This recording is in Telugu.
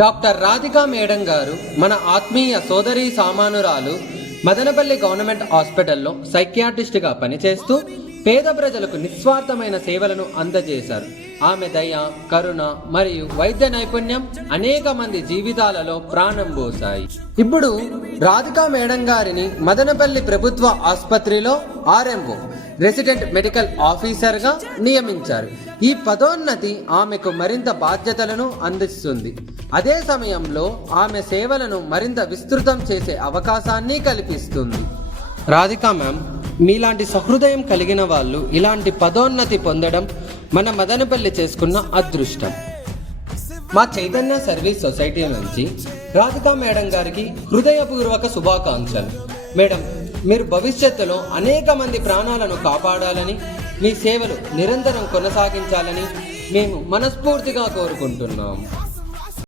డాక్టర్ రాధికా మేడం గారు మన ఆత్మీయ సోదరి సామానురాలు మదనపల్లి గవర్నమెంట్ హాస్పిటల్లో సైకియాట్రిస్ట్గా పనిచేస్తూ పేద ప్రజలకు నిస్వార్థమైన సేవలను అందజేశారు. ఆమె దయ, కరుణ మరియు వైద్య నైపుణ్యం అనేక మంది జీవితాలలో ప్రాణం పోసాయి. ఇప్పుడు రాధికా మేడం గారిని మదనపల్లి ప్రభుత్వ ఆసుపత్రిలో ఆర్ఎంఓ రెసిడెంట్ మెడికల్ ఆఫీసర్గా నియమించారు. ఈ పదోన్నతి ఆమెకు మరింత బాధ్యతలను అందిస్తుంది. అదే సమయంలో ఆమె సేవలను మరింత విస్తృతం చేసే అవకాశాన్ని కల్పిస్తుంది. రాధికా మ్యామ్, మీలాంటి సహృదయం కలిగిన వాళ్ళు ఇలాంటి పదోన్నతి పొందడం మన మదనపల్లి చేసుకున్న అదృష్టం. మా చైతన్య సర్వీస్ సొసైటీ నుంచి రాధికా మేడం గారికి హృదయపూర్వక శుభాకాంక్షలు. మేడం, మీరు భవిష్యత్తులో అనేక మంది ప్రాణాలను కాపాడాలని, మీ సేవలు నిరంతరం కొనసాగించాలని మేము మనస్ఫూర్తిగా కోరుకుంటున్నాము.